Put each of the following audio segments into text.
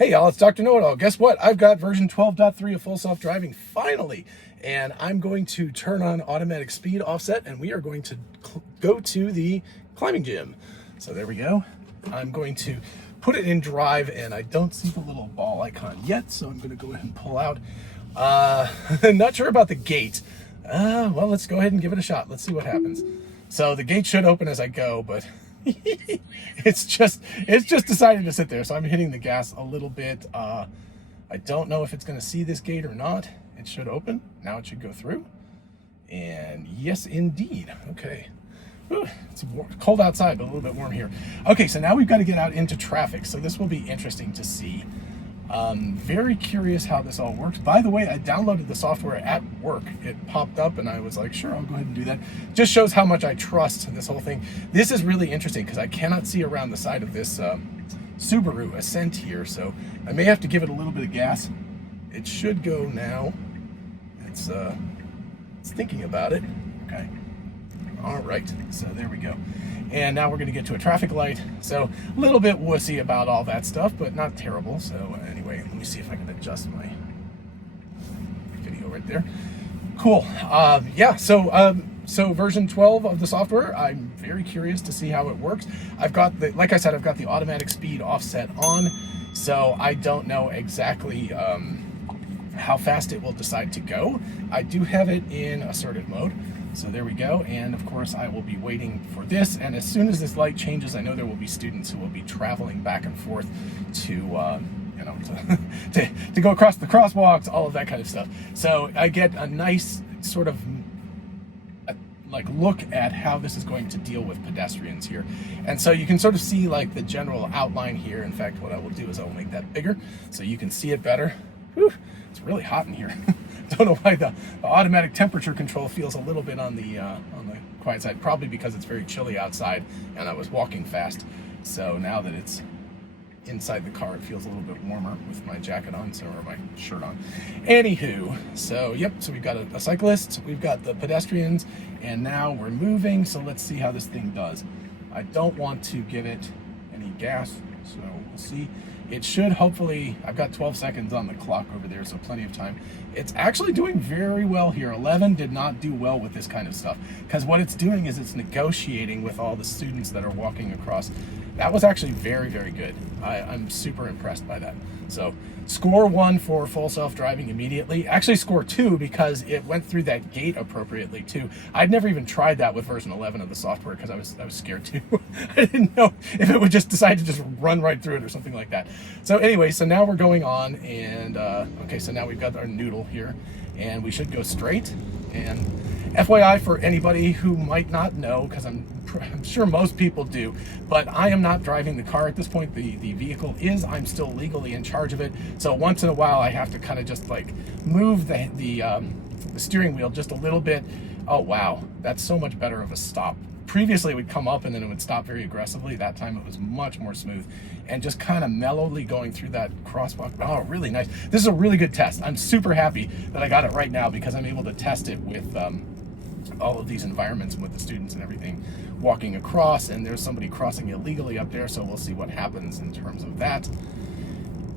Hey y'all, it's Dr. Know-It-All. Guess what? I've got version 12.3 of Full Self-Driving finally, and I'm going to turn on automatic speed offset, and we are going to go to the climbing gym. So there we go. I'm going to put it in drive, and I don't see the little ball icon yet, so I'm going to go ahead and pull out. Not sure about the gate. Well, let's go ahead and give it a shot. Let's see what happens. So the gate should open as I go, but it's just decided to sit there, so I'm hitting the gas a little bit. I don't know if it's going to see this gate or not. It should open. Now it should go through. And yes, indeed. Okay. Whew, it's cold outside, but a little bit warm here. Okay, so now we've got to get out into traffic. So this will be interesting to see. Very curious how this all works. By the way, I downloaded the software at work. It popped up and I was like, sure, I'll go ahead and do that. Just shows how much I trust this whole thing. This is really interesting because I cannot see around the side of this Subaru Ascent here, so I may have to give it a little bit of gas. It should go now. It's thinking about it. Okay. All right, so there we go. And now we're going to get to a traffic light. So a little bit wussy about all that stuff, but not terrible. So anyway, let me see if I can adjust my video right there. Cool. Yeah, so version 12 of the software, I'm very curious to see how it works. I've got the, like I said, I've got the automatic speed offset on, so I don't know exactly how fast it will decide to go. I do have it in assertive mode. So there we go, and of course I will be waiting for this, and as soon as this light changes, I know there will be students who will be traveling back and forth to, to go across the crosswalks, all of that kind of stuff. So I get a nice sort of like look at how this is going to deal with pedestrians here. And so you can sort of see like the general outline here. In fact, what I will do is I will make that bigger so you can see it better. Whew, it's really hot in here. Don't know why the automatic temperature control feels a little bit on the quiet side. Probably because it's very chilly outside and I was walking fast. So now that it's inside the car, it feels a little bit warmer with my jacket on, or my shirt on. Anywho, so yep, so we've got a cyclist, we've got the pedestrians, and now we're moving. So let's see how this thing does. I don't want to give it any gas, so we'll see. It should hopefully, I've got 12 seconds on the clock over there, so plenty of time. It's actually doing very well here. 11 did not do well with this kind of stuff, because what it's doing is it's negotiating with all the students that are walking across. That was actually very, very good. I'm super impressed by that. So score 1 for full self-driving immediately. Actually score 2 because it went through that gate appropriately too. I'd never even tried that with version 11 of the software because I was scared too. I didn't know if it would just decide to just run right through it or something like that. So anyway, so now we're going on, and okay, so now we've got our noodle here, and we should go straight. And FYI for anybody who might not know, because I'm sure most people do, but I am not driving the car at this point. The vehicle is. I'm still legally in charge of it. So once in a while, I have to kind of just like move the steering wheel just a little bit. Oh wow, that's so much better of a stop. Previously, it would come up and then it would stop very aggressively. That time it was much more smooth and just kind of mellowly going through that crosswalk. Oh, really nice. This is a really good test. I'm super happy that I got it right now because I'm able to test it with all of these environments with the students and everything walking across, and there's somebody crossing illegally up there, so we'll see what happens in terms of that.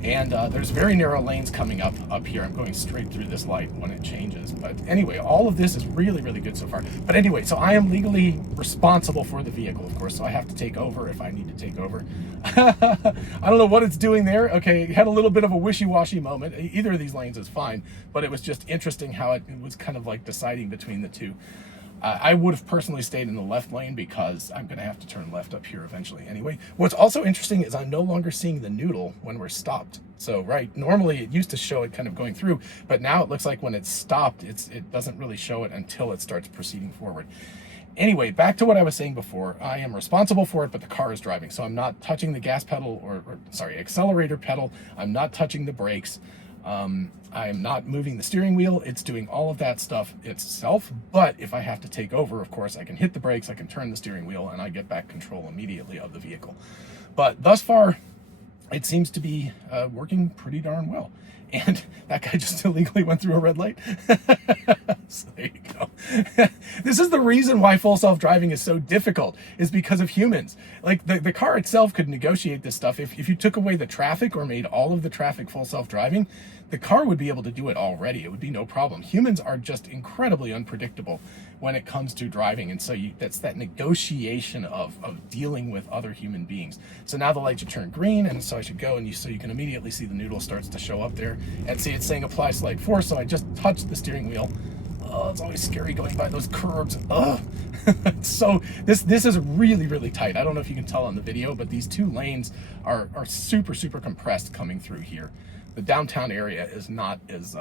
And there's very narrow lanes coming up here. I'm going straight through this light when it changes. But anyway, all of this is really, really good so far. But anyway, so I am legally responsible for the vehicle, of course, so I have to take over if I need to take over. I don't know what it's doing there. Okay, it had a little bit of a wishy-washy moment. Either of these lanes is fine, but it was just interesting how it was kind of like deciding between the two. I would have personally stayed in the left lane because I'm going to have to turn left up here eventually anyway. What's also interesting is I'm no longer seeing the noodle when we're stopped. So, right, normally it used to show it kind of going through, but now it looks like when it's stopped, it doesn't really show it until it starts proceeding forward. Anyway, back to what I was saying before. I am responsible for it, but the car is driving. So I'm not touching the gas pedal accelerator pedal. I'm not touching the brakes. I am not moving the steering wheel. It's doing all of that stuff itself. But if I have to take over, of course, I can hit the brakes, I can turn the steering wheel, and I get back control immediately of the vehicle. But thus far, it seems to be working pretty darn well. And that guy just illegally went through a red light. So there you go. This is the reason why full self-driving is so difficult, is because of humans. Like the car itself could negotiate this stuff. If you took away the traffic or made all of the traffic full self-driving, the car would be able to do it already. It would be no problem. Humans are just incredibly unpredictable when it comes to driving. And so that's that negotiation of dealing with other human beings. So now the light should turn green, and so I should go, and so you can immediately see the noodle starts to show up there. And see, it's saying apply slight force, so I just touched the steering wheel. Oh, it's always scary going by those curbs. Ugh. So this is really, really tight. I don't know if you can tell on the video, but these two lanes are super, super compressed coming through here. The downtown area is not as,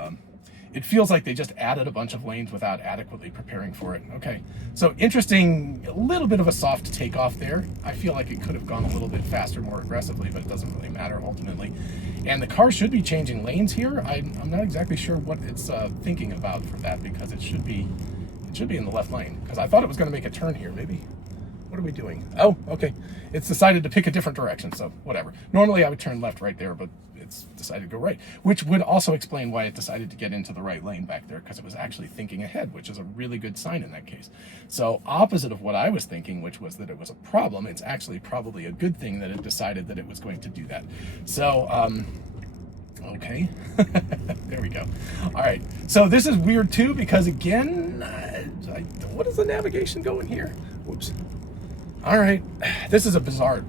it feels like they just added a bunch of lanes without adequately preparing for it. Okay, so interesting, a little bit of a soft takeoff there. I feel like it could have gone a little bit faster, more aggressively, but it doesn't really matter ultimately. And the car should be changing lanes here. I'm not exactly sure what it's thinking about for that, because it should be in the left lane, because I thought it was going to make a turn here. Maybe. What are we doing? Oh, okay. It's decided to pick a different direction, so whatever. Normally I would turn left right there, but it's decided to go right, which would also explain why it decided to get into the right lane back there, because it was actually thinking ahead, which is a really good sign in that case. So opposite of what I was thinking, which was that it was a problem, it's actually probably a good thing that it decided that it was going to do that. So, okay, there we go. All right, so this is weird too, because again, what is the navigation going here? Whoops. All right, this is a bizarre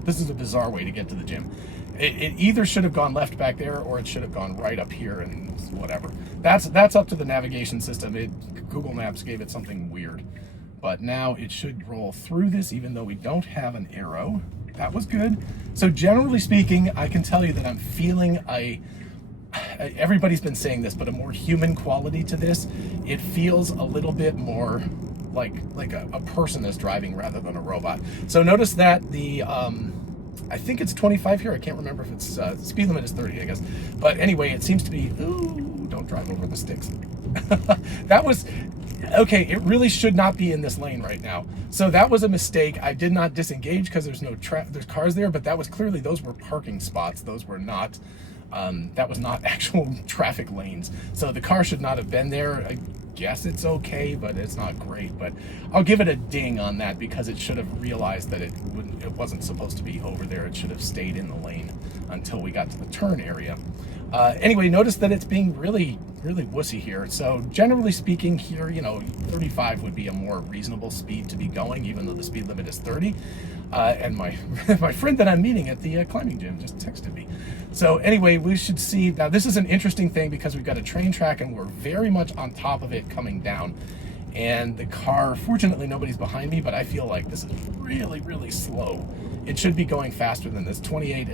way to get to the gym. It either should have gone left back there, or it should have gone right up here, and whatever. That's up to the navigation system. Google Maps gave it something weird, but now it should roll through this, even though we don't have an arrow. That was good. So generally speaking, I can tell you that I'm feeling everybody's been saying this, but a more human quality to this. It feels a little bit more like a person is driving rather than a robot. So notice that the I think it's 25 here. I can't remember if it's speed limit is 30, I guess. But anyway, it seems to be, ooh, don't drive over the sticks. That was okay. It really should not be in this lane right now. So that was a mistake. I did not disengage because there's there's cars there, but that was clearly, those were parking spots. Those were not that was not actual traffic lanes. So the car should not have been there. I guess it's okay, but it's not great. But I'll give it a ding on that, because it should have realized that it wasn't supposed to be over there. It should have stayed in the lane until we got to the turn area. Anyway, notice that it's being really, really wussy here. So generally speaking here, 35 would be a more reasonable speed to be going, even though the speed limit is 30. And my friend that I'm meeting at the climbing gym just texted me. So anyway, we should see, now this is an interesting thing, because we've got a train track and we're very much on top of it coming down. And the car, fortunately nobody's behind me, but I feel like this is really, really slow. It should be going faster than this. 28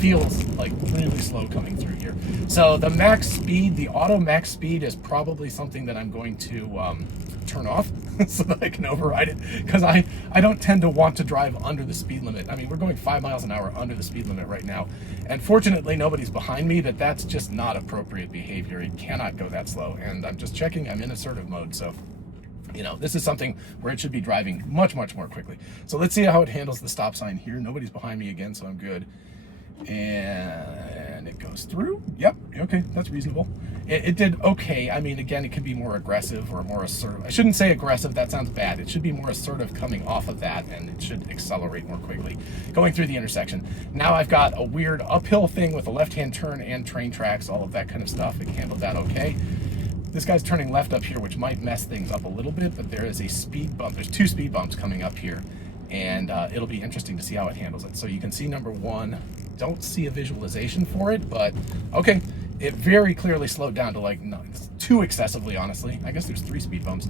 feels like really slow coming through here. So the max speed, the auto max speed, is probably something that I'm going to turn off so that I can override it, because I don't tend to want to drive under the speed limit. I mean, we're going 5 miles an hour under the speed limit right now, and fortunately nobody's behind me, but that's just not appropriate behavior. It cannot go that slow, and I'm just checking. I'm in assertive mode, so this is something where it should be driving much, much more quickly. So let's see how it handles the stop sign here. Nobody's behind me again, so I'm good. And it goes through. Yep, okay, that's reasonable. It did okay. I mean, again, it could be more aggressive or more assertive. I shouldn't say aggressive, that sounds bad. It should be more assertive coming off of that, and it should accelerate more quickly going through the intersection. Now I've got a weird uphill thing with a left-hand turn and train tracks, all of that kind of stuff. It handled that okay. This guy's turning left up here, which might mess things up a little bit, but there is a speed bump. There's 2 speed bumps coming up here, and it'll be interesting to see how it handles it. So you can see number 1, don't see a visualization for it, but okay. It very clearly slowed down to it's too excessively, honestly. I guess there's 3 speed bumps.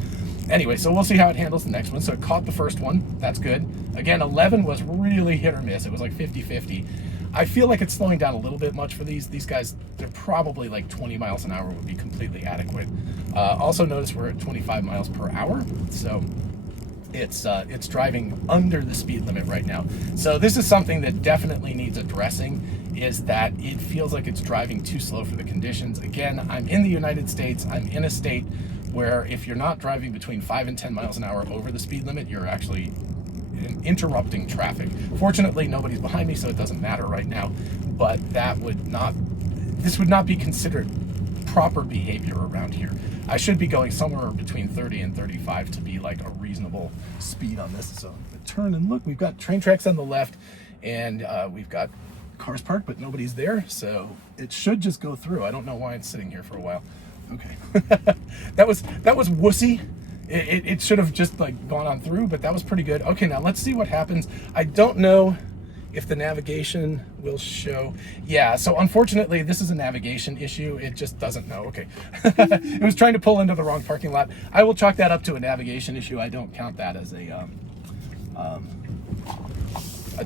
Anyway, so we'll see how it handles the next one. So it caught the first one. That's good. Again, 11 was really hit or miss. It was like 50-50. I feel like it's slowing down a little bit much for these guys. They're probably like 20 miles an hour would be completely adequate. Also notice we're at 25 miles per hour. So it's driving under the speed limit right now. So this is something that definitely needs addressing, is that it feels like it's driving too slow for the conditions. Again, I'm in the United States. I'm in a state where if you're not driving between 5 and 10 miles an hour over the speed limit, you're actually interrupting traffic. Fortunately, nobody's behind me, so it doesn't matter right now, but this would not be considered proper behavior around here. I should be going somewhere between 30 and 35 to be like a reasonable speed on this. So I'm gonna turn and look, we've got train tracks on the left, and we've got cars parked, but nobody's there, so it should just go through. I don't know why it's sitting here for a while. Okay. that was wussy. It should have just like gone on through, but that was pretty good. Okay, now let's see what happens. I don't know if the navigation will show. Yeah, so unfortunately this is a navigation issue. It just doesn't know. Okay. It was trying to pull into the wrong parking lot. I will chalk that up to a navigation issue. I don't count that as a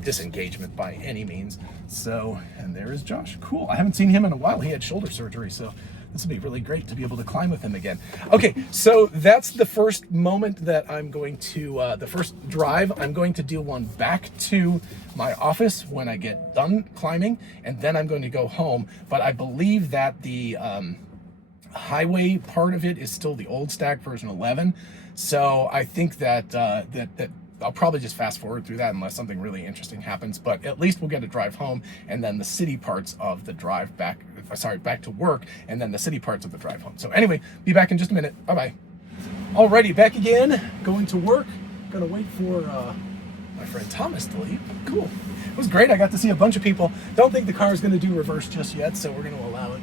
disengagement by any means. So, and there is Josh. Cool. I haven't seen him in a while. He had shoulder surgery, so this would be really great to be able to climb with him again. Okay, so that's the first moment that I'm going to, the first drive. I'm going to do one back to my office when I get done climbing, and then I'm going to go home. But I believe that the highway part of it is still the old stack version 11. So I think that I'll probably just fast forward through that unless something really interesting happens, but at least we'll get a drive home, and then the city parts of the drive back to work, and then the city parts of the drive home. So anyway, be back in just a minute. Bye-bye. Alrighty, back again, going to work. Gonna wait for my friend Thomas to leave. Cool. It was great. I got to see a bunch of people. Don't think the car is gonna do reverse just yet, so we're gonna allow it.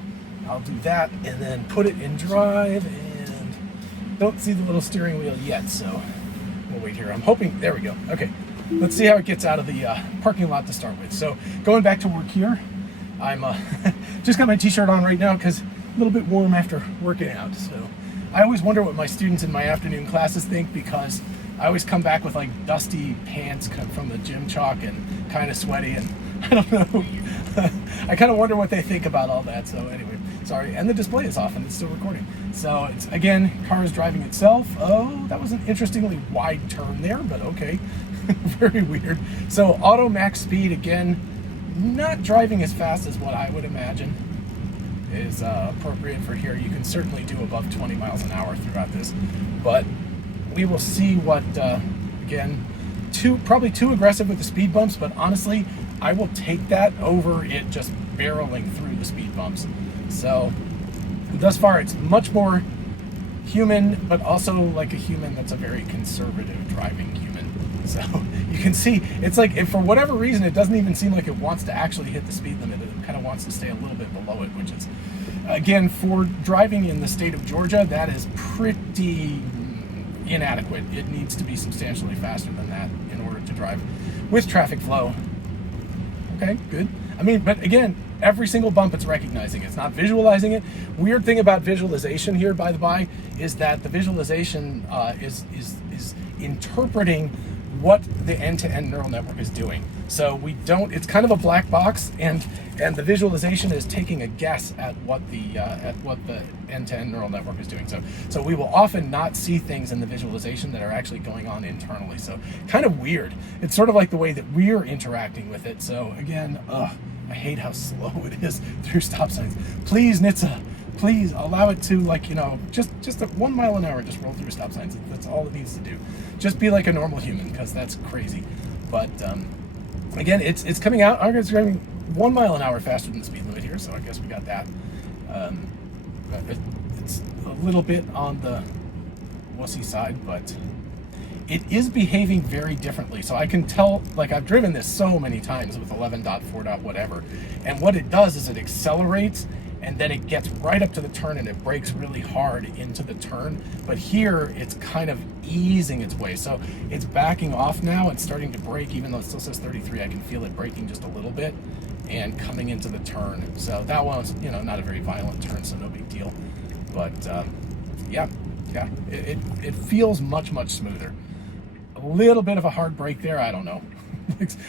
I'll do that and then put it in drive, and don't see the little steering wheel yet, so we'll wait here. I'm hoping, there we go. Okay, let's see how it gets out of the parking lot to start with. So going back to work here, I'm just got my t-shirt on right now because a little bit warm after working out. So I always wonder what my students in my afternoon classes think, because I always come back with like dusty pants from the gym chalk and kind of sweaty, and I don't know. I kind of wonder what they think about all that. So anyway, sorry. And the display is off and it's still recording. So it's, again, car is driving itself. Oh, that was an interestingly wide turn there, but okay. Very weird. So auto max speed, again, not driving as fast as what I would imagine is appropriate for here. You can certainly do above 20 miles an hour throughout this, but we will see what, again, probably too aggressive with the speed bumps, but honestly, I will take that over it just barreling through the speed bumps. So thus far, it's much more human, but also like a human that's a very conservative driving human. So you can see, it's like, if for whatever reason, it doesn't even seem like it wants to actually hit the speed limit. It kind of wants to stay a little bit below it, which is, again, for driving in the state of Georgia, that is pretty inadequate. It needs to be substantially faster than that in order to drive with traffic flow. Okay, good. I mean, but again, every single bump it's recognizing. It's not visualizing it. Weird thing about visualization here, by the by, is that the visualization is interpreting what the end-to-end neural network is doing. So we don't, it's kind of a black box, and the visualization is taking a guess at what the end-to-end neural network is doing. So we will often not see things in the visualization that are actually going on internally. So kind of weird. It's sort of like the way that we're interacting with it. So again, I hate how slow it is through stop signs. Please, NHTSA, please allow it to, like, you know, just at 1 mile an hour, just roll through stop signs. That's all it needs to do. Just be like a normal human, because that's crazy. But again, it's coming out. It's going 1 mile an hour faster than the speed limit here, so I guess we got that. It's a little bit on the wussy side, but it is behaving very differently. So I can tell, like, I've driven this so many times with 11.4. whatever, and what it does is it accelerates, and then it gets right up to the turn and it brakes really hard into the turn. But here it's kind of easing its way. So it's backing off now. It's starting to brake, even though it still says 33. I can feel it braking just a little bit and coming into the turn. So that one's, you know, not a very violent turn, so no big deal. But yeah, it feels much smoother. A little bit of a hard brake there, I don't know.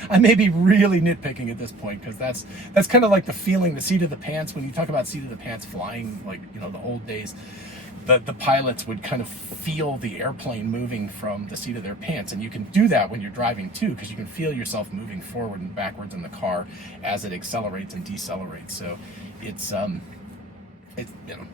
I may be really nitpicking at this point, because that's kind of like the feeling, the seat of the pants. When you talk about seat of the pants flying, like, you know, the old days, the pilots would kind of feel the airplane moving from the seat of their pants, and you can do that when you're driving too, because you can feel yourself moving forward and backwards in the car as it accelerates and decelerates. So it's you know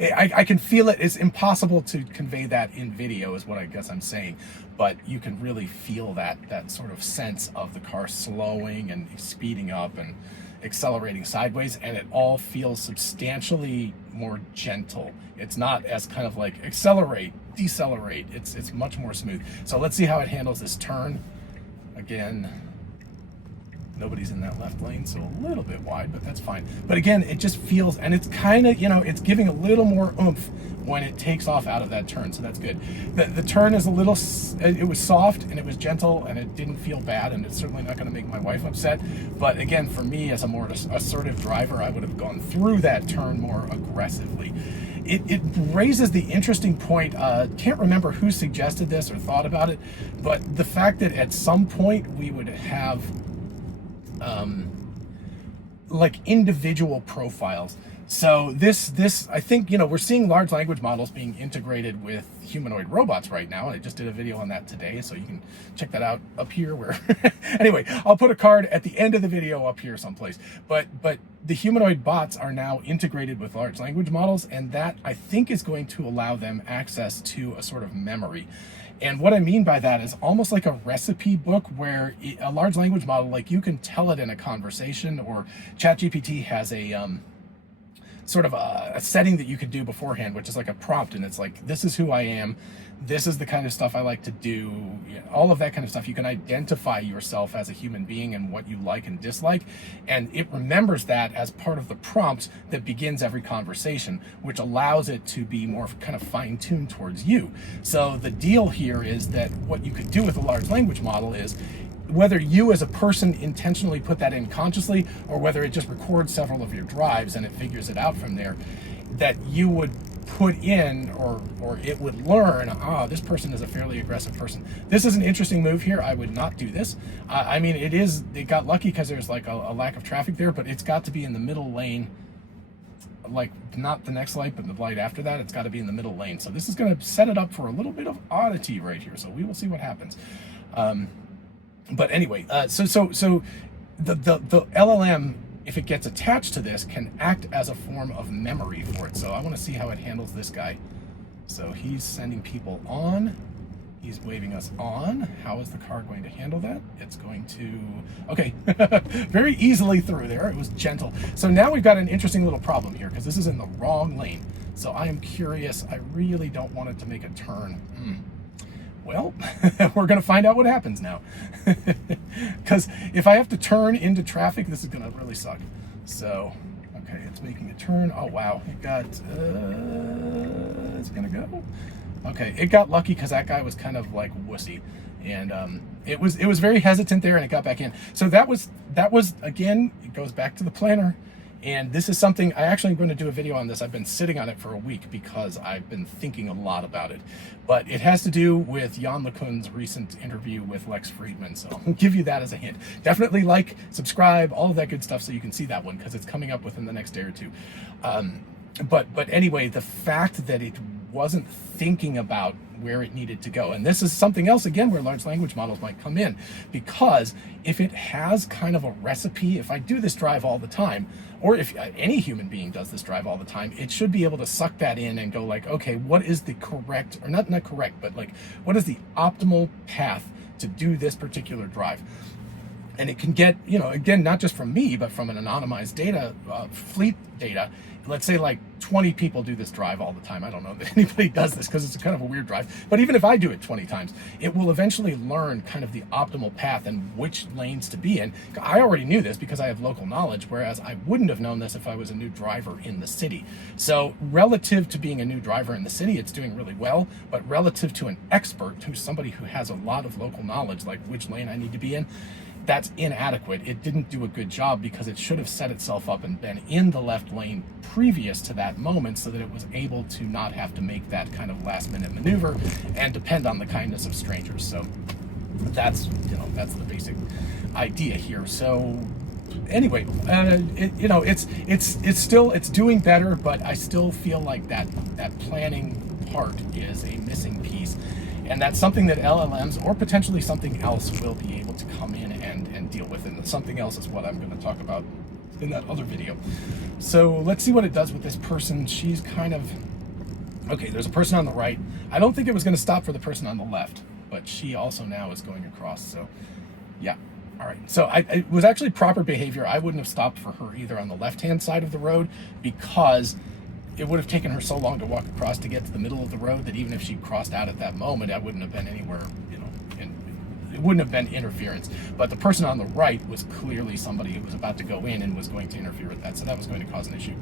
I can feel it. It's impossible to convey that in video is what I guess I'm saying, but you can really feel that sort of sense of the car slowing and speeding up and accelerating sideways, and it all feels substantially more gentle. It's not as kind of like accelerate, decelerate. It's much more smooth. So let's see how it handles this turn. Again, nobody's in that left lane, so a little bit wide, but that's fine. But again, it just feels, and it's kind of, it's giving a little more oomph when it takes off out of that turn, so that's good. The turn is a little, it was soft and it was gentle and it didn't feel bad, and it's certainly not going to make my wife upset. But again, for me as a more assertive driver, I would have gone through that turn more aggressively. It raises the interesting point, can't remember who suggested this or thought about it, but the fact that at some point we would have like individual profiles. So this I think, we're seeing large language models being integrated with humanoid robots right now. I just did a video on that today, so you can check that out up here where anyway, I'll put a card at the end of the video up here someplace. But the humanoid bots are now integrated with large language models, and that I think is going to allow them access to a sort of memory. And what I mean by that is almost like a recipe book where a large language model, like you can tell it in a conversation, or ChatGPT has a sort of a setting that you could do beforehand, which is like a prompt, and it's like, this is who I am, this is the kind of stuff I like to do, all of that kind of stuff. You can identify yourself as a human being and what you like and dislike, and it remembers that as part of the prompt that begins every conversation, which allows it to be more kind of fine-tuned towards you. So the deal here is that what you could do with a large language model is, whether you as a person intentionally put that in consciously, or whether it just records several of your drives and it figures it out from there, that you would put in, or it would learn, this person is a fairly aggressive person. This is an interesting move here. I would not do this. I mean, it got lucky because there's like a lack of traffic there, but it's got to be in the middle lane, like not the next light, but the light after that. It's got to be in the middle lane. So this is going to set it up for a little bit of oddity right here. So we will see what happens. But anyway, so the LLM, if it gets attached to this, can act as a form of memory for it. So I want to see how it handles this guy. So he's sending people on. He's waving us on. How is the car going to handle that? It's going to, okay, very easily through there. It was gentle. So now we've got an interesting little problem here because this is in the wrong lane. So I am curious. I really don't want it to make a turn. Well, we're going to find out what happens now. Because if I have to turn into traffic, this is going to really suck. So, okay, it's making a turn. Oh, wow. It got, it's going to go. Okay, it got lucky because that guy was kind of like wussy. And it was very hesitant there, and it got back in. So that was again, it goes back to the planner. And this is something, I actually am going to do a video on this. I've been sitting on it for a week because I've been thinking a lot about it. But it has to do with Jan LeCun's recent interview with Lex Friedman. So I'll give you that as a hint. Definitely like, subscribe, all of that good stuff so you can see that one because it's coming up within the next day or two. But anyway, the fact that it wasn't thinking about where it needed to go. And this is something else, again, where large language models might come in, because if it has kind of a recipe, if I do this drive all the time, or if any human being does this drive all the time, it should be able to suck that in and go like, okay, what is the correct, or not correct, but like, what is the optimal path to do this particular drive? And it can get, again, not just from me, but from an anonymized data, fleet data. Let's say like 20 people do this drive all the time. I don't know that anybody does this because it's kind of a weird drive. But even if I do it 20 times, it will eventually learn kind of the optimal path and which lanes to be in. I already knew this because I have local knowledge, whereas I wouldn't have known this if I was a new driver in the city. So relative to being a new driver in the city, it's doing really well. But relative to an expert, who's somebody who has a lot of local knowledge, like which lane I need to be in, that's inadequate. It didn't do a good job because it should have set itself up and been in the left lane previous to that moment so that it was able to not have to make that kind of last minute maneuver and depend on the kindness of strangers. So that's, that's the basic idea here. So anyway, it's doing better, but I still feel like that planning part is a missing piece. And that's something that LLMs or potentially something else will be able to come in and deal with. And something else is what I'm going to talk about in that other video. So let's see what it does with this person. She's kind of, okay, there's a person on the right. I don't think it was going to stop for the person on the left, but she also now is going across. So yeah. All right. So it was actually proper behavior. I wouldn't have stopped for her either on the left-hand side of the road, because it would have taken her so long to walk across to get to the middle of the road that even if she crossed out at that moment, I wouldn't have been anywhere, you know, and it wouldn't have been interference. But the person on the right was clearly somebody who was about to go in and was going to interfere with that. So that was going to cause an issue.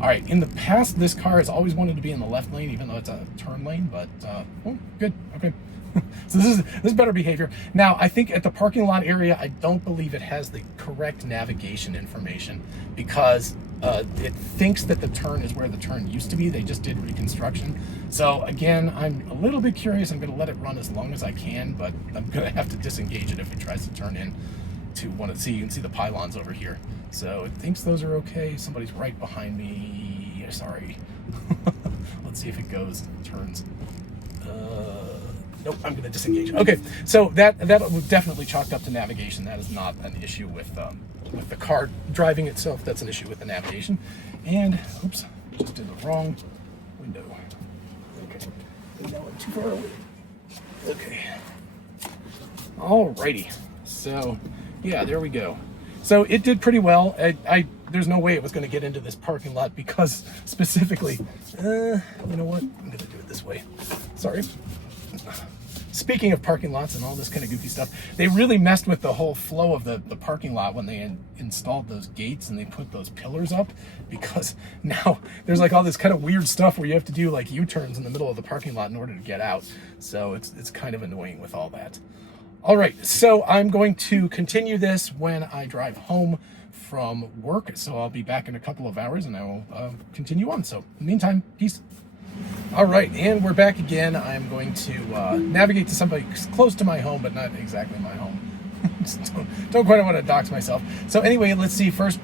All right. In the past, this car has always wanted to be in the left lane, even though it's a turn lane, but oh, good. Okay. So this is better behavior. Now, I think at the parking lot area, I don't believe it has the correct navigation information, because it thinks that the turn is where the turn used to be. They just did reconstruction. So again, I'm a little bit curious. I'm going to let it run as long as I can, but I'm going to have to disengage it if it tries to turn in to one of, see, you can see the pylons over here. So it thinks those are okay. Somebody's right behind me. Sorry. Let's see if it goes, turns. Nope, I'm going to disengage. Okay, so that was definitely chalked up to navigation. That is not an issue with the car driving itself. That's an issue with the navigation. And oops, just did the wrong window. Okay, no, I'm too far away. Okay, alrighty. So yeah, there we go. So it did pretty well. There's no way it was going to get into this parking lot, because specifically, you know what? I'm going to do it this way. Sorry. Speaking of parking lots and all this kind of goofy stuff, they really messed with the whole flow of the parking lot when they installed those gates and they put those pillars up, because now there's like all this kind of weird stuff where you have to do like U-turns in the middle of the parking lot in order to get out. So it's kind of annoying with all that. All right, so I'm going to continue this when I drive home from work. So I'll be back in a couple of hours and I will continue on. So in the meantime, peace. All right, and we're back again. I'm going to navigate to somebody close to my home, but not exactly my home. don't quite want to dox myself. So anyway, let's see. First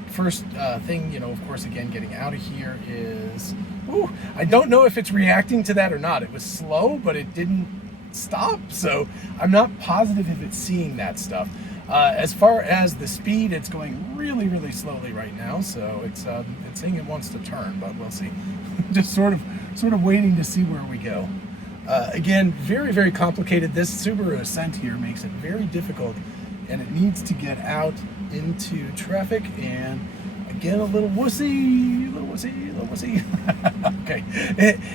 thing, you know, of course, again, getting out of here is, ooh, I don't know if it's reacting to that or not. It was slow, but it didn't stop. So I'm not positive if it's seeing that stuff. As far as the speed, it's going really, really slowly right now. So it's saying it wants to turn, but we'll see. Just sort of waiting to see where we go. Again, very, very complicated. This Subaru Ascent here makes it very difficult, and it needs to get out into traffic. And again, a little wussy. Okay,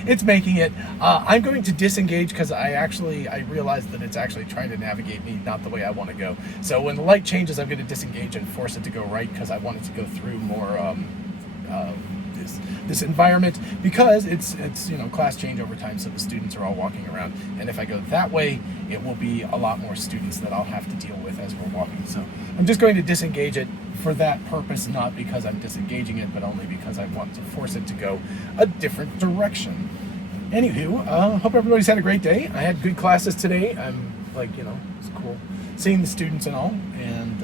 it's making it. I'm going to disengage because I realized that it's actually trying to navigate me not the way I want to go. So when the light changes, I'm going to disengage and force it to go right, because I want it to go through more this environment, because it's you know, class change over time, so the students are all walking around, and if I go that way, it will be a lot more students that I'll have to deal with as we're walking. So I'm just going to disengage it for that purpose, not because I'm disengaging it, but only because I want to force it to go a different direction. Anywho, hope everybody's had a great day. I had good classes today. I'm like, you know, it's cool seeing the students and all, and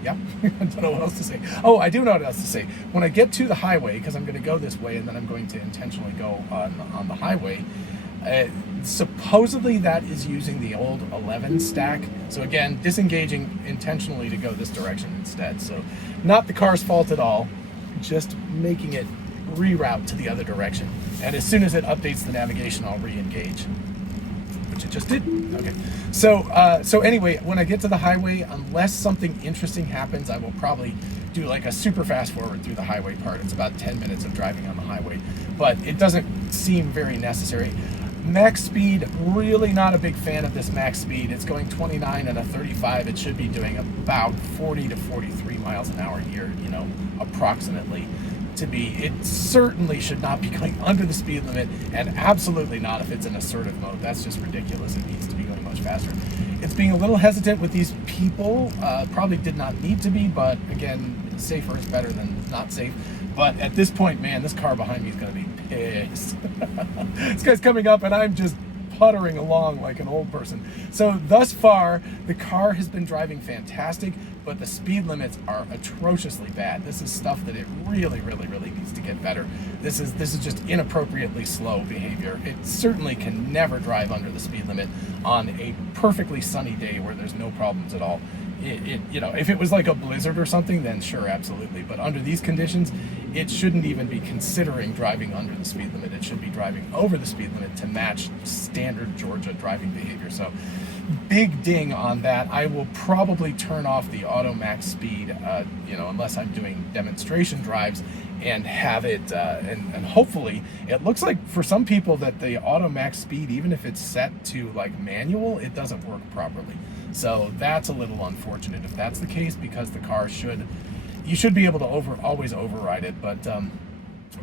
yeah, I don't know what else to say. Oh, I do know what else to say. When I get to the highway, because I'm going to go this way and then I'm going to intentionally go on the highway, supposedly that is using the old 11 stack. So again, disengaging intentionally to go this direction instead. So not the car's fault at all, just making it reroute to the other direction. And as soon as it updates the navigation, I'll re-engage. Which it just did. Okay. So anyway, when I get to the highway, unless something interesting happens, I will probably do like a super fast forward through the highway part. It's about 10 minutes of driving on the highway, but it doesn't seem very necessary. Max speed, really not a big fan of this max speed. It's going 29 and a 35. It should be doing about 40 to 43 miles an hour here, you know, approximately. It certainly should not be going under the speed limit, and absolutely not if it's in assertive mode. That's just ridiculous. It needs to be going much faster. It's being a little hesitant with these people. Probably did not need to be, but again, safer is better than not safe. But at this point, man, this car behind me is going to be pissed. This guy's coming up, and I'm just puttering along like an old person. So thus far, the car has been driving fantastic, but the speed limits are atrociously bad. This is stuff that it really, really, really needs to get better. This is just inappropriately slow behavior. It certainly can never drive under the speed limit on a perfectly sunny day where there's no problems at all. you know, if it was like a blizzard or something, then sure, absolutely. But under these conditions, it shouldn't even be considering driving under the speed limit. It should be driving over the speed limit to match standard Georgia driving behavior. So big ding on that. I will probably turn off the auto max speed, you know, unless I'm doing demonstration drives, and have it, and hopefully, it looks like for some people that the auto max speed, even if it's set to like manual, it doesn't work properly. So that's a little unfortunate if that's the case, because the car you should be able to always override it. But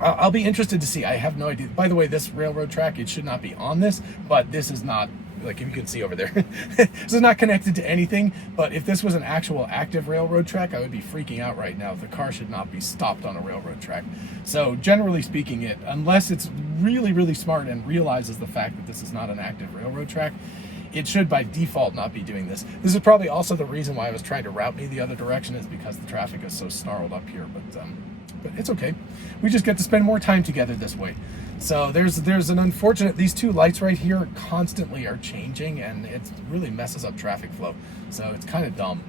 I'll be interested to see. I have no idea. By the way, this railroad track, it should not be on this, but this is not, like if you can see over there, this is not connected to anything. But if this was an actual active railroad track, I would be freaking out right now. The car should not be stopped on a railroad track. So generally speaking, unless it's really, really smart and realizes the fact that this is not an active railroad track, it should by default not be doing this. This is probably also the reason why I was trying to route me the other direction, is because the traffic is so snarled up here. But it's okay. We just get to spend more time together this way. So there's an unfortunate, these two lights right here constantly are changing, and it really messes up traffic flow. So it's kind of dumb.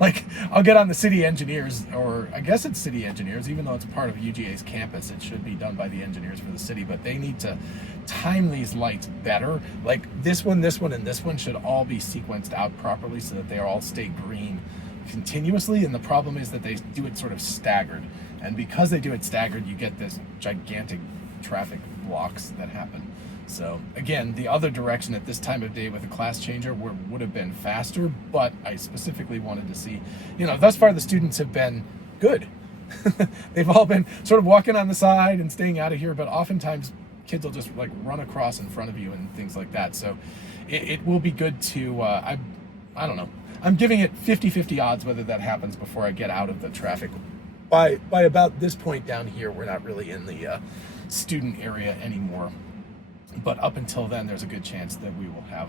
Like, I'll get on the city engineers, or I guess it's city engineers, even though it's part of UGA's campus, it should be done by the engineers for the city, but they need to time these lights better. Like this one, and this one should all be sequenced out properly so that they all stay green continuously. And the problem is that they do it sort of staggered. And because they do it staggered, you get this gigantic traffic blocks that happen. So again, the other direction at this time of day with a class changer would have been faster, but I specifically wanted to see, you know, thus far the students have been good. They've all been sort of walking on the side and staying out of here, but oftentimes kids will just like run across in front of you and things like that. So it will be good to, I don't know, I'm giving it 50-50 odds whether that happens before I get out of the traffic. By about this point down here, we're not really in the student area anymore. But up until then, there's a good chance that we will have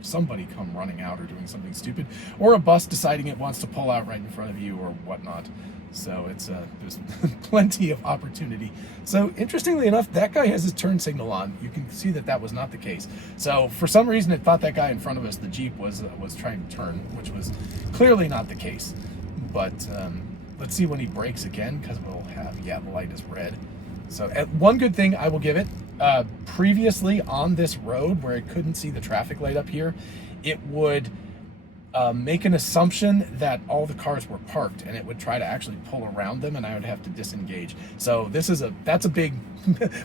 somebody come running out or doing something stupid, or a bus deciding it wants to pull out right in front of you or whatnot. So there's plenty of opportunity. So interestingly enough, that guy has his turn signal on. You can see that was not the case. So for some reason, it thought that guy in front of us, the Jeep, was trying to turn, which was clearly not the case. But let's see when he brakes again, because we'll have, yeah, the light is red. So one good thing I will give it, previously on this road where it couldn't see the traffic light up here, it would make an assumption that all the cars were parked, and it would try to actually pull around them, and I would have to disengage. So that's a big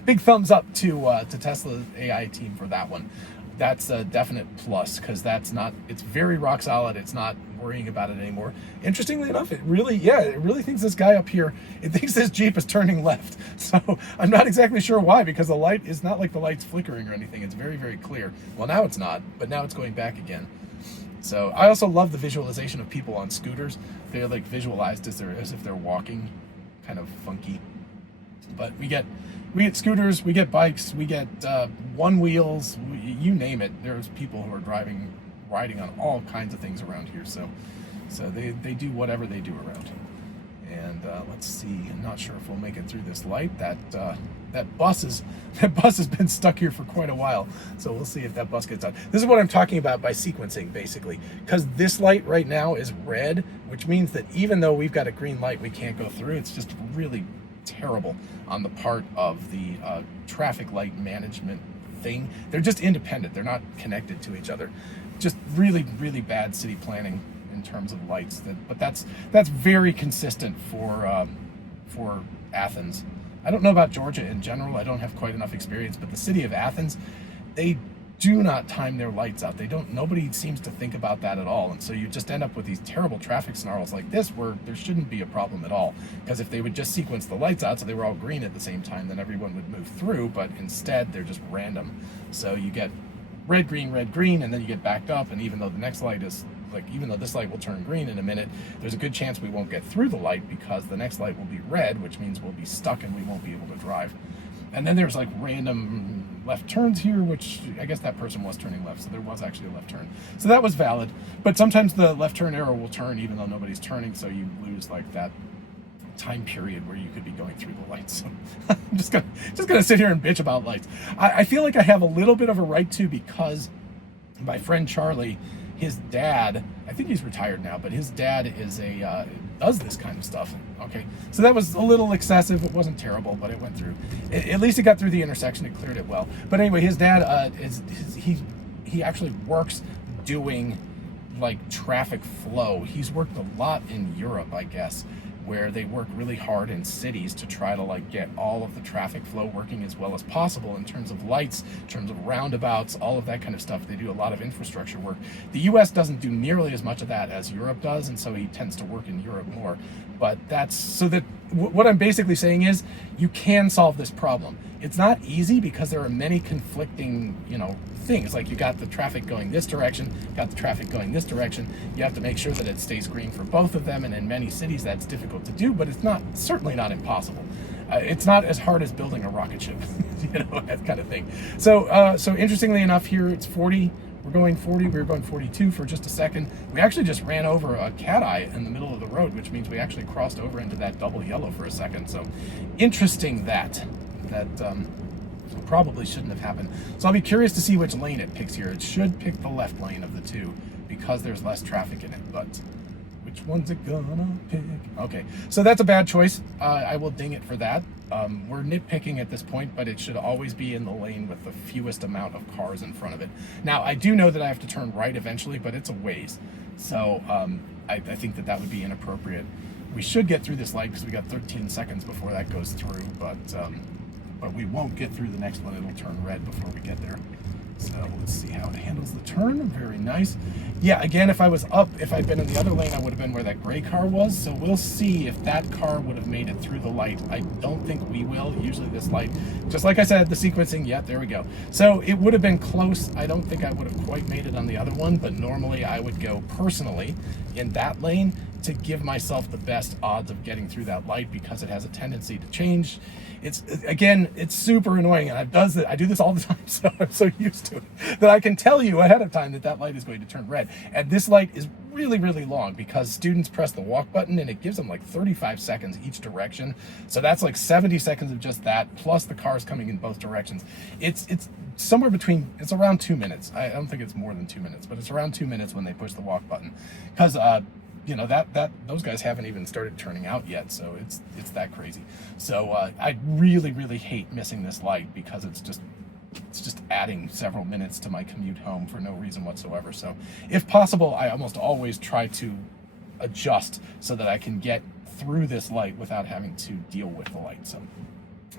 big thumbs up to Tesla's AI team for that one. That's a definite plus, because it's very rock solid. It's not worrying about it anymore. Interestingly enough, it really thinks this guy up here, it thinks this Jeep is turning left. So I'm not exactly sure why, because the light is not like the light's flickering or anything. It's very, very clear. Well, now it's not, but now it's going back again. So I also love the visualization of people on scooters. They're like visualized as if they're walking, kind of funky. But we get scooters, we get bikes, we get one wheels, you name it. There's people who are riding on all kinds of things around here. So they do whatever they do around. And let's see, I'm not sure if we'll make it through this light. That bus has been stuck here for quite a while. So we'll see if that bus gets out. This is what I'm talking about by sequencing, basically. Because this light right now is red, which means that even though we've got a green light, we can't go through. It's just really terrible on the part of the traffic light management thing. They're just independent. They're not connected to each other. Just really, really bad city planning in terms of lights. But that's very consistent for Athens. I don't know about Georgia in general. I don't have quite enough experience, but the city of Athens, they do not time their lights out. Nobody seems to think about that at all. And so you just end up with these terrible traffic snarls like this, where there shouldn't be a problem at all. Because if they would just sequence the lights out so they were all green at the same time, then everyone would move through, but instead they're just random. So you get red, green, and then you get backed up, and even though the next light is, even though this light will turn green in a minute, there's a good chance we won't get through the light because the next light will be red, which means we'll be stuck and we won't be able to drive. And then there's like random left turns here, which I guess that person was turning left, so there was actually a left turn. So that was valid, but sometimes the left turn arrow will turn even though nobody's turning, so you lose like that time period where you could be going through the lights. So I'm just gonna sit here and bitch about lights. I feel like I have a little bit of a right to, because my friend Charlie his dad, I think he's retired now, but his dad is does this kind of stuff. Okay, so that was a little excessive. It wasn't terrible, but it went through. At least it got through the intersection. It cleared it well. But anyway, his dad he actually works doing like traffic flow. He's worked a lot in Europe, I guess, where they work really hard in cities to try to like get all of the traffic flow working as well as possible in terms of lights, in terms of roundabouts, all of that kind of stuff. They do a lot of infrastructure work. The US doesn't do nearly as much of that as Europe does, and so he tends to work in Europe more. But that's so that what I'm basically saying is you can solve this problem. It's not easy because there are many conflicting, things. Like you got the traffic going this direction, got the traffic going this direction. You have to make sure that it stays green for both of them, and in many cities that's difficult to do, but it's certainly not impossible. It's not as hard as building a rocket ship, that kind of thing. So interestingly enough, here it's 40. We're going 40. We were going 42 for just a second. We actually just ran over a cat eye in the middle of the road, which means we actually crossed over into that double yellow for a second. So interesting that probably shouldn't have happened. So I'll be curious to see which lane it picks here. It should pick the left lane of the two because there's less traffic in it, but which one's it gonna pick? Okay, so that's a bad choice. I will ding it for that. We're nitpicking at this point, but it should always be in the lane with the fewest amount of cars in front of it. Now, I do know that I have to turn right eventually, but it's a ways. So I think that would be inappropriate. We should get through this light because we got 13 seconds before that goes through, but we won't get through the next one. It'll turn red before we get there. So let's see how it handles the turn. Very nice. Yeah, again, if I'd been in the other lane, I would have been where that gray car was. So we'll see if that car would have made it through the light. I don't think we will. Usually this light, just like I said, the sequencing, yeah, there we go. So it would have been close. I don't think I would have quite made it on the other one, but normally I would go personally in that lane to give myself the best odds of getting through that light because it has a tendency to change. It's super annoying, and I do this all the time, so I'm so used to it that I can tell you ahead of time that light is going to turn red. And this light is really, really long because students press the walk button and it gives them like 35 seconds each direction. So that's like 70 seconds of just that, plus the cars coming in both directions. It's somewhere between, it's around 2 minutes. I don't think it's more than 2 minutes, but it's around 2 minutes when they push the walk button. Because those guys haven't even started turning out yet, so it's that crazy. So I really, really hate missing this light because it's just adding several minutes to my commute home for no reason whatsoever. So if possible, I almost always try to adjust so that I can get through this light without having to deal with the light. So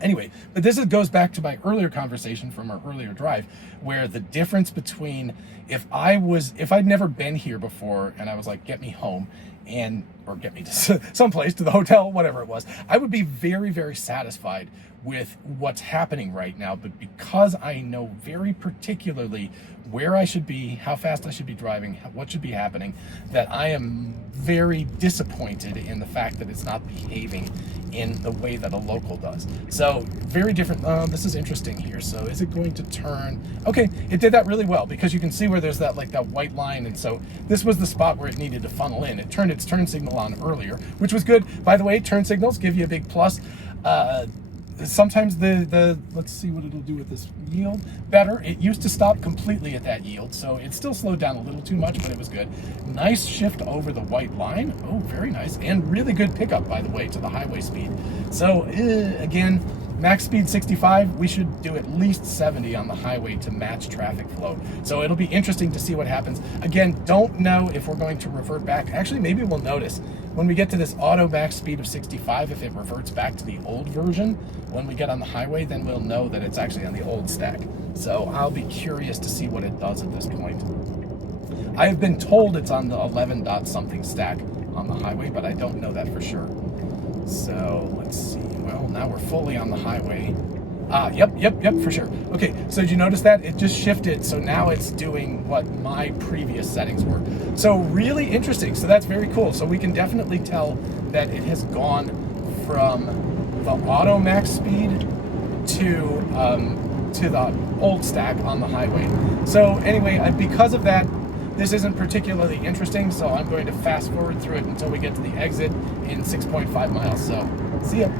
anyway, but this goes back to my earlier conversation from our earlier drive, where the difference between if I'd never been here before and I was like, get me home or get me to someplace, to the hotel, whatever it was, I would be very, very satisfied with what's happening right now. But because I know very particularly where I should be, how fast I should be driving, what should be happening, that I am very disappointed in the fact that it's not behaving in the way that a local does. So very different. This is interesting here. So is it going to turn? Okay, it did that really well because you can see where there's that white line, and so this was the spot where it needed to funnel in. It turned its turn signal on earlier, which was good. By the way, turn signals give you a big plus. Sometimes let's see what it'll do with this yield. Better. It used to stop completely at that yield, so it still slowed down a little too much, but it was good. Nice shift over the white line. Oh, very nice. And really good pickup, by the way, to the highway speed. So again, max speed 65. We should do at least 70 on the highway to match traffic flow. So it'll be interesting to see what happens. Again, don't know if we're going to revert back. Actually, maybe we'll notice when we get to this auto max speed of 65, if it reverts back to the old version, when we get on the highway, then we'll know that it's actually on the old stack. So I'll be curious to see what it does at this point. I have been told it's on the 11 dot something stack on the highway, but I don't know that for sure. So let's see. Well, now we're fully on the highway. Yep, for sure. Okay, so did you notice that? It just shifted, so now it's doing what my previous settings were. So really interesting. So that's very cool. So we can definitely tell that it has gone from the auto max speed to the old stack on the highway. So anyway, because of that, this isn't particularly interesting, so I'm going to fast forward through it until we get to the exit in 6.5 miles. So see ya.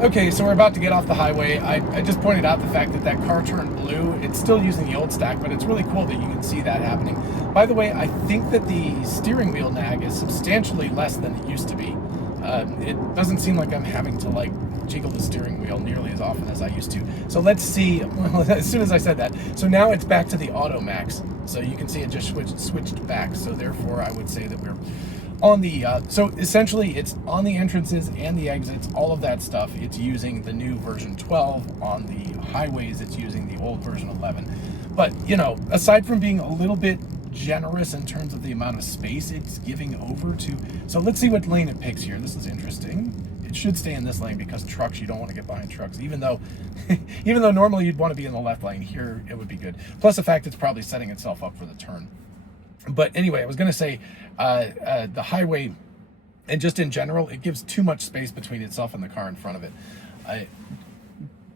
Okay, so we're about to get off the highway. I just pointed out the fact that that car turned blue. It's still using the old stack, but it's really cool that you can see that happening. By the way, I think that the steering wheel nag is substantially less than it used to be. It doesn't seem like I'm having to like jiggle the steering wheel nearly as often as I used to. So let's see, well, as soon as I said that. So now it's back to the auto max. So you can see it just switched back. So therefore I would say that we're on the, so essentially it's on the entrances and the exits, all of that stuff. It's using the new version 12. On the highways, it's using the old version 11. But, you know, aside from being a little bit generous in terms of the amount of space it's giving over to, so let's see what lane it picks here. This is interesting. It should stay in this lane because trucks, you don't want to get behind trucks, even though normally you'd want to be in the left lane. Here it would be good, plus the fact it's probably setting itself up for the turn. But anyway, I was going to say the highway, and just in general, it gives too much space between itself and the car in front of it.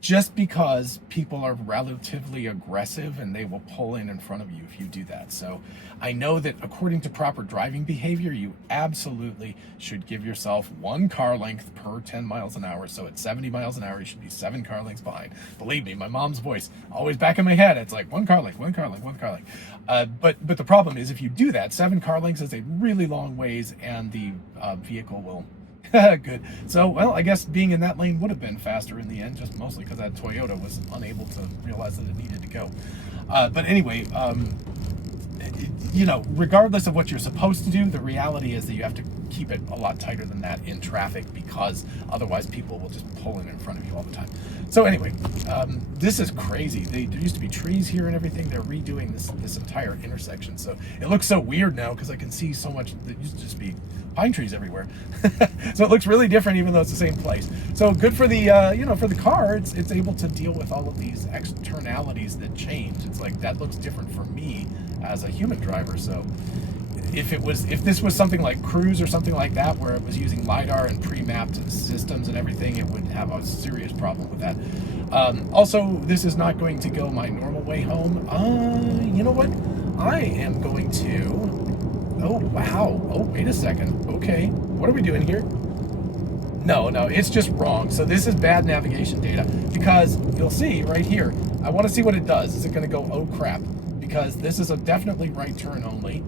Just because people are relatively aggressive and they will pull in front of you if you do that. So I know that according to proper driving behavior, you absolutely should give yourself 1 car length per 10 miles an hour. So at 70 miles an hour, you should be 7 car lengths behind. Believe me, my mom's voice always back in my head. It's like 1 car length, 1 car length, 1 car length. But the problem is if you do that, 7 car lengths is a really long ways, and the vehicle will good. So, well, I guess being in that lane would have been faster in the end, just mostly because that Toyota was unable to realize that it needed to go. But anyway, you know, regardless of what you're supposed to do, the reality is that you have to keep it a lot tighter than that in traffic, because otherwise people will just pull in front of you all the time. So anyway, this is crazy. There used to be trees here and everything. They're redoing this entire intersection. So it looks so weird now because I can see so much. There used to just be pine trees everywhere. So it looks really different even though it's the same place. So good for the, you know, for the car, it's able to deal with all of these externalities that change. It's like, that looks different for me as a human driver. So if this was something like Cruise or something like that, where it was using LiDAR and pre-mapped systems and everything, it would have a serious problem with that. Also, this is not going to go my normal way home. You know what? I am going to, oh, wow. Oh, wait a second. Okay. What are we doing here? No, it's just wrong. So this is bad navigation data, because you'll see right here, I want to see what it does. Is it going to go, oh crap, because this is a definitely right turn only.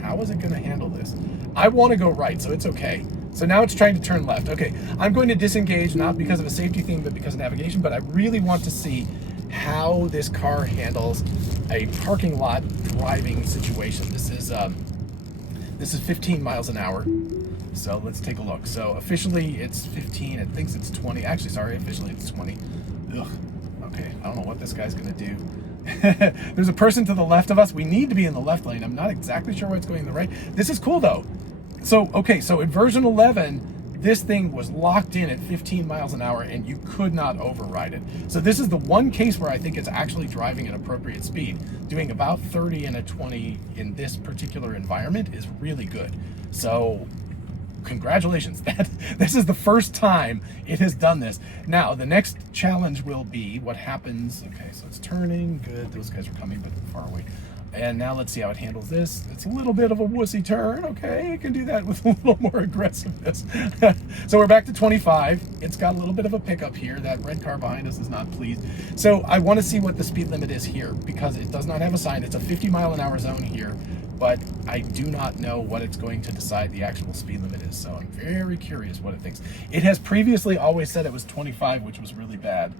How is it going to handle this? I want to go right, so it's okay. So now it's trying to turn left. Okay, I'm going to disengage, not because of a safety thing, but because of navigation, but I really want to see how this car handles a parking lot driving situation. This is 15 miles an hour. So let's take a look. So officially it's 15, it thinks it's 20. Actually, sorry, officially it's 20. Ugh, okay, I don't know what this guy's gonna do. There's a person to the left of us. We need to be in the left lane. I'm not exactly sure why it's going in the right. This is cool though. So, okay, so in version 11, this thing was locked in at 15 miles an hour and you could not override it. So this is the one case where I think it's actually driving at appropriate speed. Doing about 30 and a 20 in this particular environment is really good. So congratulations. This is the first time it has done this. Now, the next challenge will be what happens. Okay, so it's turning. Good. Those guys are coming, but far away. And now let's see how it handles this. It's a little bit of a wussy turn. Okay, it can do that with a little more aggressiveness. So we're back to 25. It's got a little bit of a pickup here. That red car behind us is not pleased. So I want to see what the speed limit is here, because it does not have a sign. It's a 50 mile an hour zone here, but I do not know what it's going to decide the actual speed limit is. So I'm very curious what it thinks. It has previously always said it was 25, which was really bad.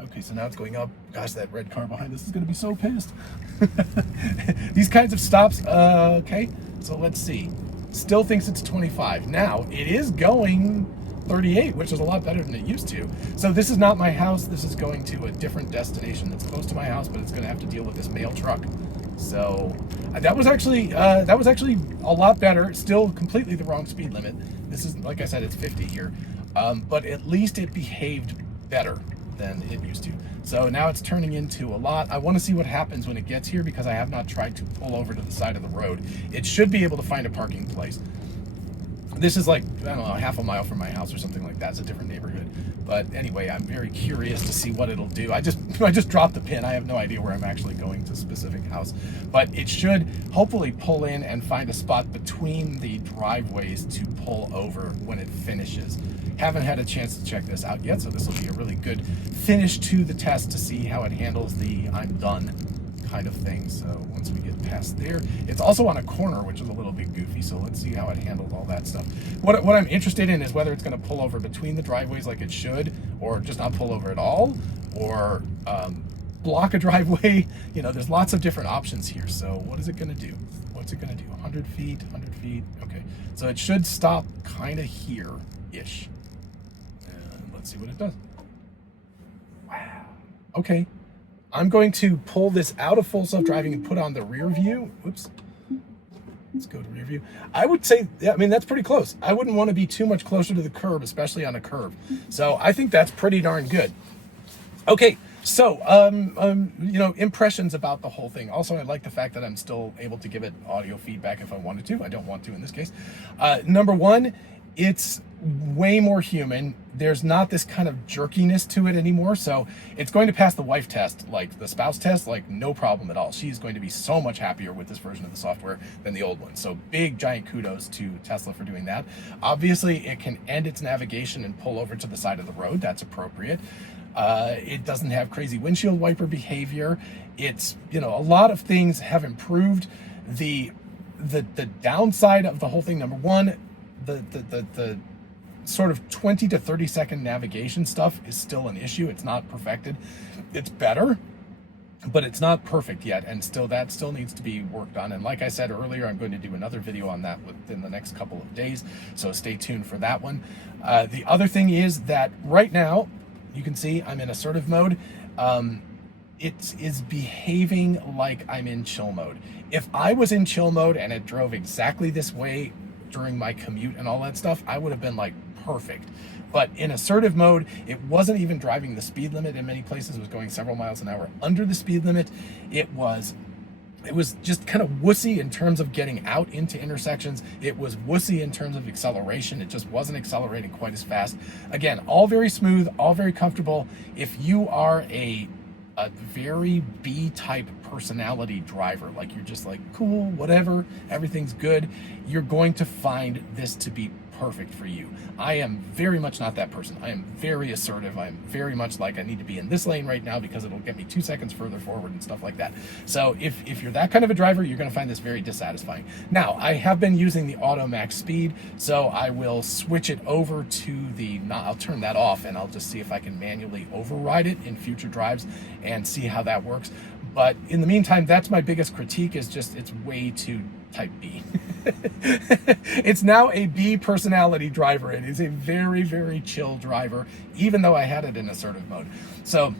Okay, so now it's going up. Gosh, that red car behind us is going to be so pissed. These kinds of stops, okay, so let's see. Still thinks it's 25. Now, it is going 38, which is a lot better than it used to. So this is not my house. This is going to a different destination that's close to my house, but it's going to have to deal with this mail truck. So that was actually a lot better. Still completely the wrong speed limit. This is, like I said, it's 50 here, but at least it behaved better than it used to. So now it's turning into a lot. I want to see what happens when it gets here, because I have not tried to pull over to the side of the road. It should be able to find a parking place. This is like, I don't know, half a mile from my house or something like that. It's a different neighborhood. But anyway, I'm very curious to see what it'll do. I just dropped the pin. I have no idea where I'm actually going to a specific house. But it should hopefully pull in and find a spot between the driveways to pull over when it finishes. Haven't had a chance to check this out yet, so this will be a really good finish to the test to see how it handles the I'm done kind of thing. So once we get past there, it's also on a corner, which is a little bit goofy, so let's see how it handled all that stuff. What I'm interested in is whether it's going to pull over between the driveways like it should, or just not pull over at all, or block a driveway. You know, there's lots of different options here. So what is it going to do? What's it going to do? 100 feet, 100 feet. Okay, so it should stop kind of here-ish. Let's see what it does. Wow. Okay. I'm going to pull this out of full self-driving and put on the rear view. Oops. Let's go to rear view. I would say, yeah, I mean, that's pretty close. I wouldn't want to be too much closer to the curb, especially on a curve. So I think that's pretty darn good. Okay. So, you know, impressions about the whole thing. Also, I like the fact that I'm still able to give it audio feedback if I wanted to. I don't want to in this case. Number one, it's way more human. There's not this kind of jerkiness to it anymore. So it's going to pass the wife test, like the spouse test, like no problem at all. She's going to be so much happier with this version of the software than the old one. So big, giant kudos to Tesla for doing that. Obviously, it can end its navigation and pull over to the side of the road. That's appropriate. It doesn't have crazy windshield wiper behavior. It's, you know, a lot of things have improved. The downside of the whole thing, number one, the sort of 20 to 30 second navigation stuff is still an issue. It's not perfected. It's better, but it's not perfect yet, and that still needs to be worked on. And like I said earlier, I'm going to do another video on that within the next couple of days, so stay tuned for that one. The other thing is that right now, you can see I'm in assertive mode. It is behaving like I'm in chill mode. If I was in chill mode and it drove exactly this way during my commute and all that stuff, I would have been like perfect. But in assertive mode, it wasn't even driving the speed limit in many places. It was going several miles an hour under the speed limit. It was just kind of wussy in terms of getting out into intersections. It was wussy in terms of acceleration. It just wasn't accelerating quite as fast. Again, all very smooth, all very comfortable. If you are a very B-type personality driver, like you're just like, cool, whatever, everything's good, you're going to find this to be perfect for you. I am very much not that person. I am very assertive. I'm very much like, I need to be in this lane right now because it'll get me 2 seconds further forward and stuff like that. So if you're that kind of a driver, you're going to find this very dissatisfying. Now, I have been using the auto max speed, so I will switch it over to I'll turn that off, and I'll just see if I can manually override it in future drives and see how that works. But in the meantime, that's my biggest critique, is just it's way too type B. It's now a B personality driver. It is a very, very chill driver, even though I had it in assertive mode. So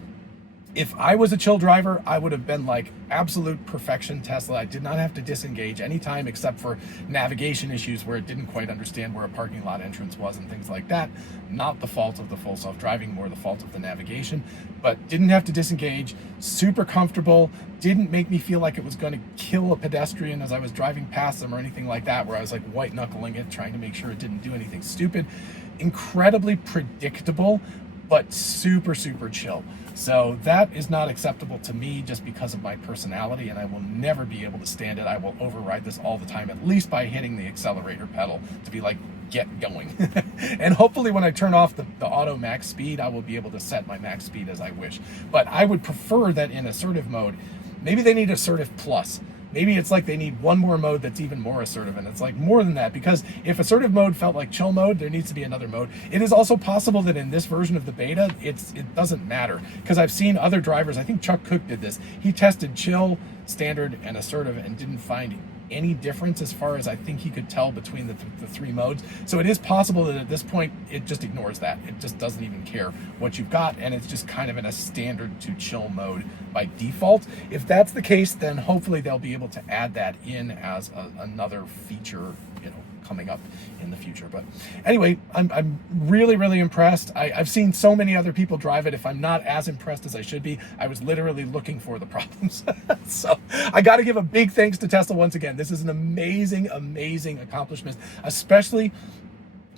if I was a chill driver, I would have been like absolute perfection Tesla. I did not have to disengage anytime except for navigation issues where it didn't quite understand where a parking lot entrance was and things like that. Not the fault of the full self-driving, more the fault of the navigation, but didn't have to disengage, super comfortable, didn't make me feel like it was going to kill a pedestrian as I was driving past them or anything like that, where I was like white knuckling it, trying to make sure it didn't do anything stupid. Incredibly predictable, but super, super chill. So that is not acceptable to me just because of my personality, and I will never be able to stand it. I will override this all the time, at least by hitting the accelerator pedal to be like, get going. And hopefully when I turn off the auto max speed, I will be able to set my max speed as I wish. But I would prefer that in assertive mode. Maybe they need assertive plus. Maybe it's like they need one more mode that's even more assertive, and it's like more than that, because if assertive mode felt like chill mode, there needs to be another mode. It is also possible that in this version of the beta, it doesn't matter, because I've seen other drivers, I think Chuck Cook did this, he tested chill, standard, and assertive and didn't find any difference as far as I think he could tell between the three modes. So it is possible that at this point it just ignores that. It just doesn't even care what you've got, and it's just kind of in a standard to chill mode by default. If that's the case, then hopefully they'll be able to add that in as another feature, you know, coming up in the future. But anyway, I'm really, really impressed. I've seen so many other people drive it. If I'm not as impressed as I should be, I was literally looking for the problems. So I got to give a big thanks to Tesla once again. This is an amazing, amazing accomplishment, especially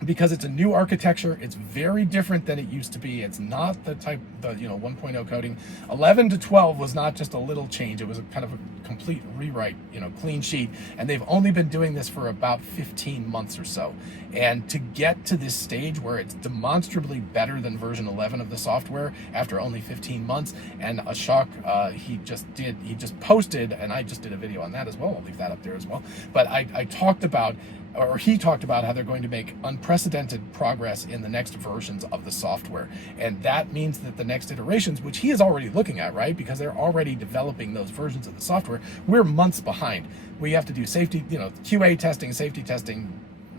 because it's a new architecture. It's very different than it used to be. It's not the 1.0 coding. 11 to 12 was not just a little change. It was a kind of a complete rewrite, clean sheet. And they've only been doing this for about 15 months or so. And to get to this stage where it's demonstrably better than version 11 of the software after only 15 months, and Ashok, he just posted, and I just did a video on that as well. I'll leave that up there as well. But I talked about, or he talked about, how they're going to make unprecedented progress in the next versions of the software. And that means that the next iterations, which he is already looking at, right? Because they're already developing those versions of the software, we're months behind. We have to do safety, QA testing, safety testing,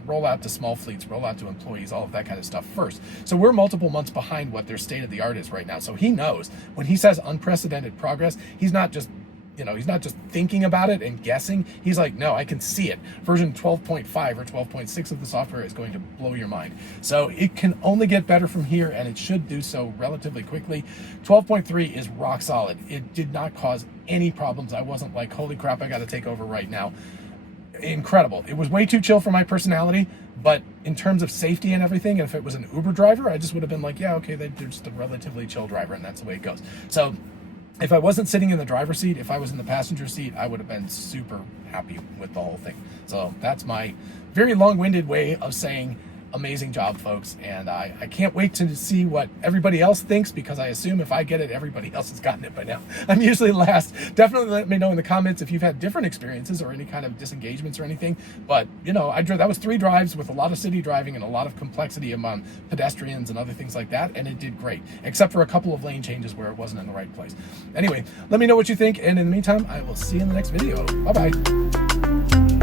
roll out to small fleets, roll out to employees, all of that kind of stuff first. So we're multiple months behind what their state of the art is right now. So he knows when he says unprecedented progress, he's not just thinking about it and guessing. He's like, no, I can see it. Version 12.5 or 12.6 of the software is going to blow your mind. So it can only get better from here, and it should do so relatively quickly. 12.3 is rock solid. It did not cause any problems. I wasn't like, holy crap, I got to take over right now. Incredible. It was way too chill for my personality, but in terms of safety and everything, if it was an Uber driver, I just would have been like, yeah, okay, they're just a relatively chill driver, and that's the way it goes. So if I wasn't sitting in the driver's seat, if I was in the passenger seat, I would have been super happy with the whole thing. So that's my very long-winded way of saying amazing job, folks. And I can't wait to see what everybody else thinks, because I assume if I get it, everybody else has gotten it by now. I'm usually last. Definitely let me know in the comments if you've had different experiences or any kind of disengagements or anything. But, that was 3 drives with a lot of city driving and a lot of complexity among pedestrians and other things like that. And it did great, except for a couple of lane changes where it wasn't in the right place. Anyway, let me know what you think. And in the meantime, I will see you in the next video. Bye-bye.